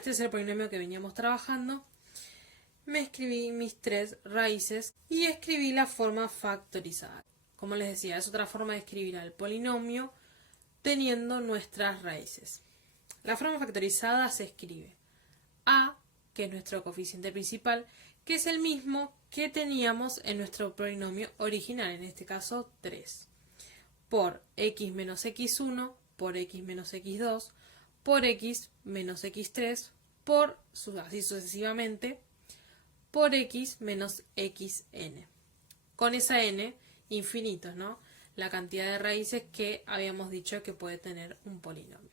Este es el polinomio que veníamos trabajando. Me escribí mis 3 raíces y escribí la forma factorizada. Como les decía, es otra forma de escribir al polinomio teniendo nuestras raíces. La forma factorizada se escribe a, que es nuestro coeficiente principal, que es el mismo que teníamos en nuestro polinomio original, en este caso 3, por x menos x1, por x menos x2, por x menos x3, por, así sucesivamente, por x menos xn. Con esa n, infinitos, ¿no? La cantidad de raíces que habíamos dicho que puede tener un polinomio.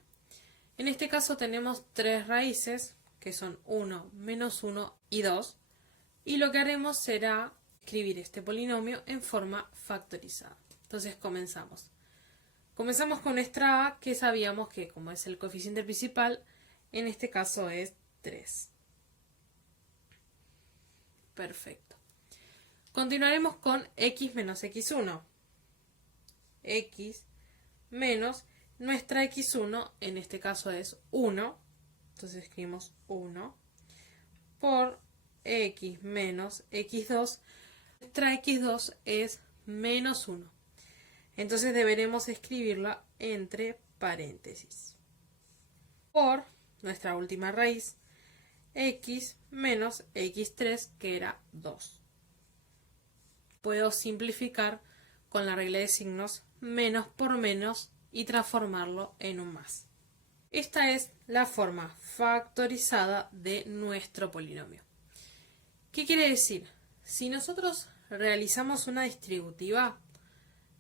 En este caso tenemos 3 raíces, que son 1, menos 1 y 2, y lo que haremos será escribir este polinomio en forma factorizada. Entonces comenzamos. Comenzamos con nuestra a, que sabíamos que como es el coeficiente principal, en este caso es 3. Perfecto. Continuaremos con x menos x1. X menos nuestra x1, en este caso es 1. Entonces escribimos 1 por x menos x2. Nuestra x2 es menos 1. Entonces deberemos escribirla entre paréntesis. Por nuestra última raíz, x menos x3, que era 2. Puedo simplificar con la regla de signos menos por menos y transformarlo en un más. Esta es la forma factorizada de nuestro polinomio. ¿Qué quiere decir? Si nosotros realizamos una distributiva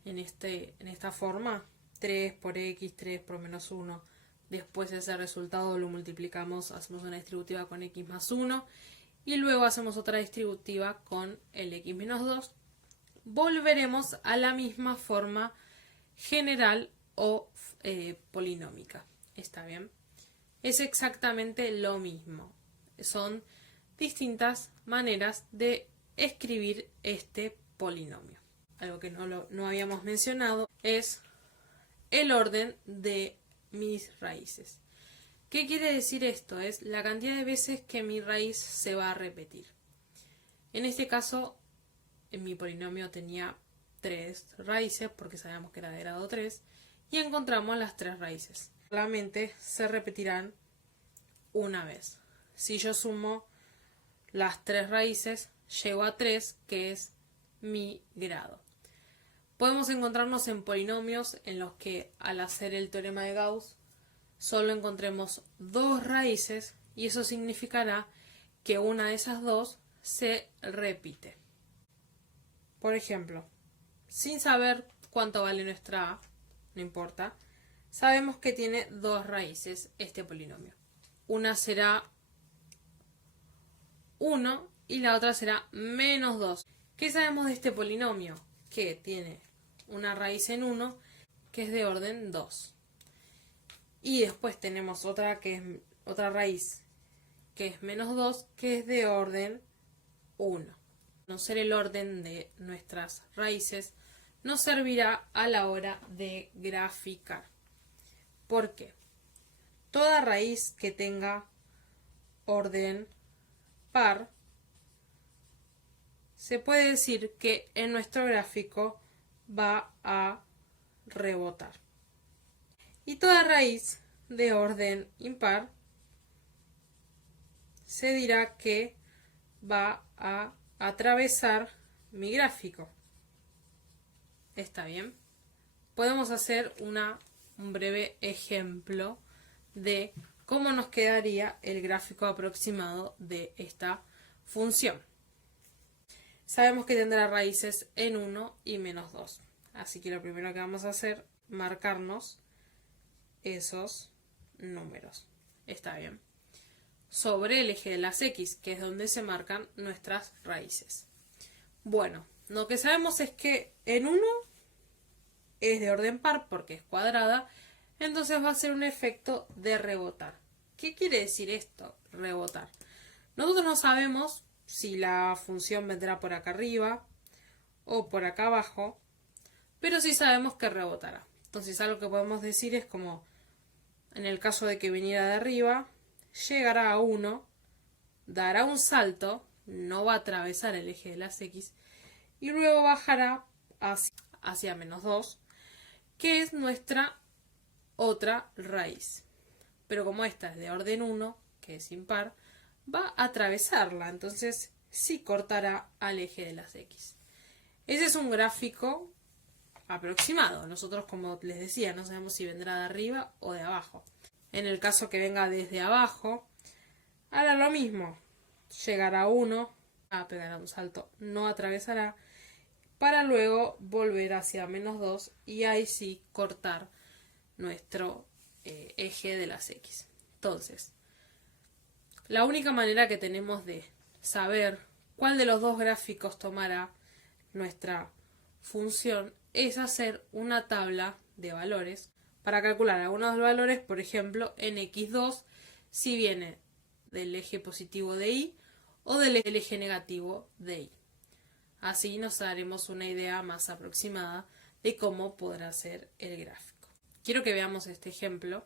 en esta forma, 3 por x, 3 por menos 1, después ese resultado lo multiplicamos, hacemos una distributiva con x más 1 y luego hacemos otra distributiva con el x menos 2, volveremos a la misma forma general o polinómica. ¿Está bien? Es exactamente lo mismo. Son distintas maneras de escribir este polinomio. Algo que no habíamos mencionado es el orden de mis raíces. ¿Qué quiere decir esto? Es la cantidad de veces que mi raíz se va a repetir. En este caso, en mi polinomio tenía 3 raíces porque sabíamos que era de grado 3 y encontramos las 3 raíces. Solamente se repetirán una vez. Si yo sumo las 3 raíces, llego a 3, que es mi grado. Podemos encontrarnos en polinomios en los que al hacer el teorema de Gauss solo encontremos 2 raíces y eso significará que una de esas 2 se repite. Por ejemplo, sin saber cuánto vale nuestra a, no importa, sabemos que tiene 2 raíces este polinomio. Una será 1 y la otra será menos 2. ¿Qué sabemos de este polinomio? Que tiene una raíz en 1 que es de orden 2. Y después tenemos otra raíz que es menos 2 que es de orden 1. Conocer el orden de nuestras raíces nos servirá a la hora de graficar. ¿Por qué? Toda raíz que tenga orden par se puede decir que en nuestro gráfico va a rebotar. Y toda raíz de orden impar se dirá que va a atravesar mi gráfico. ¿Está bien? Podemos hacer un breve ejemplo de cómo nos quedaría el gráfico aproximado de esta función. Sabemos que tendrá raíces en 1 y menos 2. Así que lo primero que vamos a hacer es marcarnos esos números. ¿Está bien? Sobre el eje de las x, que es donde se marcan nuestras raíces. Bueno, lo que sabemos es que en 1 es de orden par porque es cuadrada, entonces va a ser un efecto de rebotar. ¿Qué quiere decir esto? Rebotar. Nosotros no sabemos si la función vendrá por acá arriba o por acá abajo, pero sí sabemos que rebotará. Entonces algo que podemos decir es como en el caso de que viniera de arriba, llegará a 1, dará un salto, no va a atravesar el eje de las X, y luego bajará hacia menos 2, que es nuestra otra raíz. Pero como esta es de orden 1, que es impar, va a atravesarla, entonces sí cortará al eje de las X. Ese es un gráfico aproximado. Nosotros, como les decía, no sabemos si vendrá de arriba o de abajo. En el caso que venga desde abajo, hará lo mismo. Llegará a 1, pegará un salto, no atravesará, para luego volver hacia menos 2 y ahí sí cortar nuestro eje de las X. Entonces, la única manera que tenemos de saber cuál de los dos gráficos tomará nuestra función es hacer una tabla de valores para calcular algunos valores, por ejemplo, en x2, si viene del eje positivo de y o del eje negativo de y. Así nos daremos una idea más aproximada de cómo podrá ser el gráfico. Quiero que veamos este ejemplo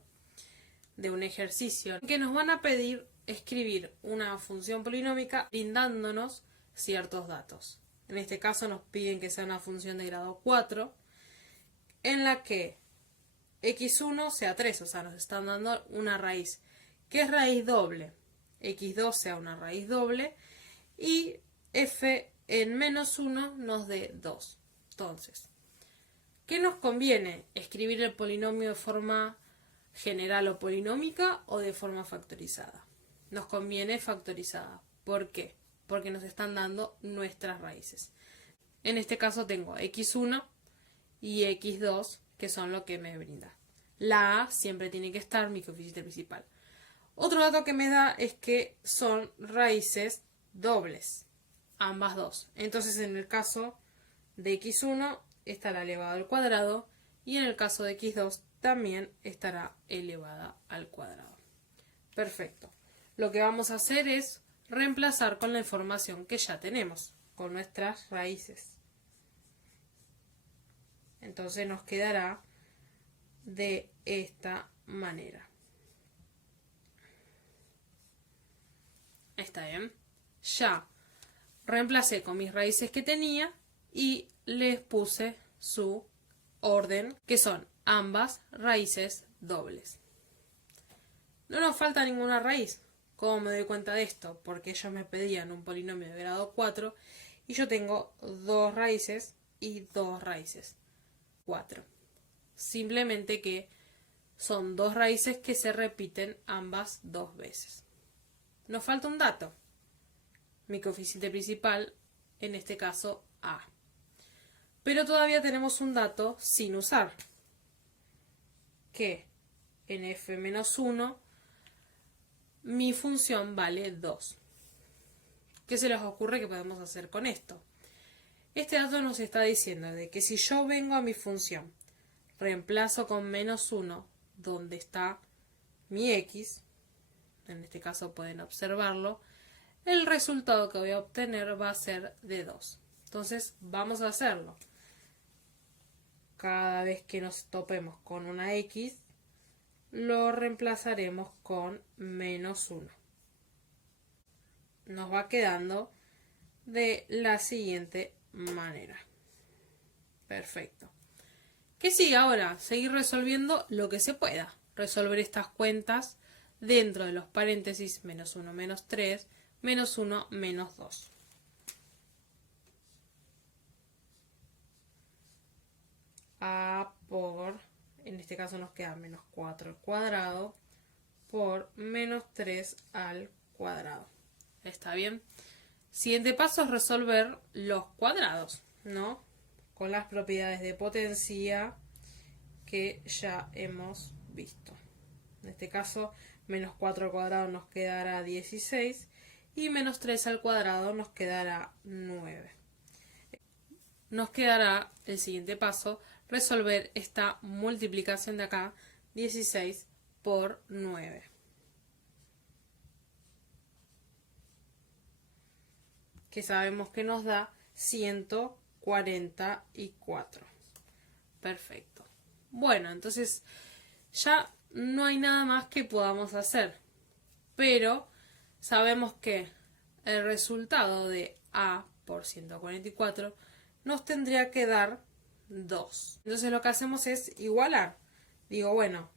de un ejercicio que nos van a pedir escribir una función polinómica brindándonos ciertos datos. En este caso nos piden que sea una función de grado 4 en la que x1 sea 3, o sea, nos están dando una raíz que es raíz doble, x2 sea una raíz doble y f en menos 1 nos dé 2. Entonces, ¿qué nos conviene? ¿Escribir el polinomio de forma general o polinómica o de forma factorizada? Nos conviene factorizada. ¿Por qué? Porque nos están dando nuestras raíces. En este caso tengo x1 y x2, que son lo que me brinda. La a siempre tiene que estar mi coeficiente principal. Otro dato que me da es que son raíces dobles, ambas dos. Entonces en el caso de x1 estará elevado al cuadrado y en el caso de x2 también estará elevada al cuadrado. Perfecto. Lo que vamos a hacer es reemplazar con la información que ya tenemos, con nuestras raíces. Entonces nos quedará de esta manera. Está bien. Ya reemplacé con mis raíces que tenía y les puse su orden, que son ambas raíces dobles. No nos falta ninguna raíz. ¿Cómo me doy cuenta de esto? Porque ellos me pedían un polinomio de grado 4 y yo tengo dos raíces y dos raíces. 4. Simplemente que son dos raíces que se repiten ambas dos veces. Nos falta un dato. Mi coeficiente principal, en este caso a. Pero todavía tenemos un dato sin usar. Que en f-1 mi función vale 2. ¿Qué se les ocurre que podemos hacer con esto? Este dato nos está diciendo de que si yo vengo a mi función, reemplazo con menos 1 donde está mi x, en este caso pueden observarlo, el resultado que voy a obtener va a ser de 2. Entonces vamos a hacerlo. Cada vez que nos topemos con una x, lo reemplazaremos con menos 1. Nos va quedando de la siguiente manera. Perfecto. ¿Qué sigue ahora? Seguir resolviendo lo que se pueda. Resolver estas cuentas dentro de los paréntesis menos 1, menos 3, menos 1, menos 2. A por, en este caso nos queda menos 4 al cuadrado por menos 3 al cuadrado. ¿Está bien? Siguiente paso es resolver los cuadrados, ¿no? Con las propiedades de potencia que ya hemos visto. En este caso, menos 4 al cuadrado nos quedará 16 y menos 3 al cuadrado nos quedará 9. Nos quedará el siguiente paso, resolver esta multiplicación de acá, 16 por 9. Que sabemos que nos da 144. Perfecto. Bueno, entonces ya no hay nada más que podamos hacer. pero sabemos que el resultado de A por 144 nos tendría que dar 2. Entonces lo que hacemos es igualar. Digo, bueno,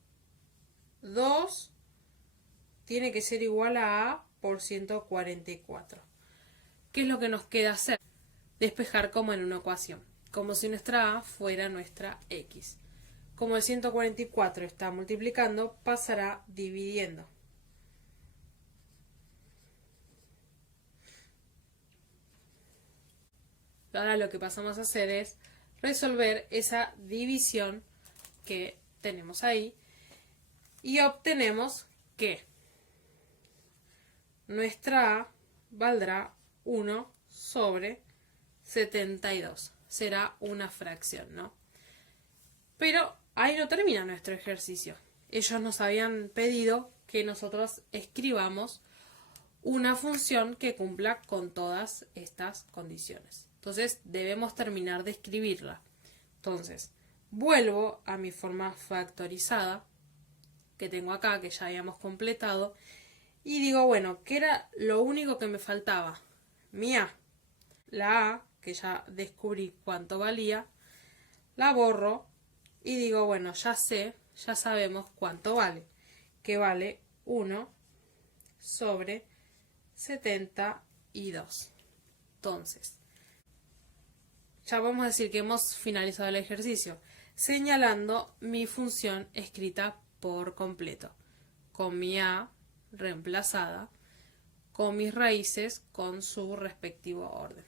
2 tiene que ser igual a A por 144. ¿Qué es lo que nos queda hacer? Despejar como en una ecuación, como si nuestra A fuera nuestra X. Como el 144 está multiplicando, pasará dividiendo. Ahora lo que pasamos a hacer es resolver esa división que tenemos ahí y obtenemos que nuestra A valdrá 1 sobre 72. Será una fracción, ¿no? Pero ahí no termina nuestro ejercicio. Ellos nos habían pedido que nosotros escribamos una función que cumpla con todas estas condiciones. Entonces debemos terminar de escribirla. Entonces, vuelvo a mi forma factorizada que tengo acá, que ya habíamos completado, y digo, bueno, ¿qué era lo único que me faltaba? Mi A. La A, que ya descubrí cuánto valía, la borro y digo, bueno, ya sabemos cuánto vale, que vale 1 sobre 72. Entonces, ya vamos a decir que hemos finalizado el ejercicio, señalando mi función escrita por completo, con mi A reemplazada, con mis raíces con su respectivo orden.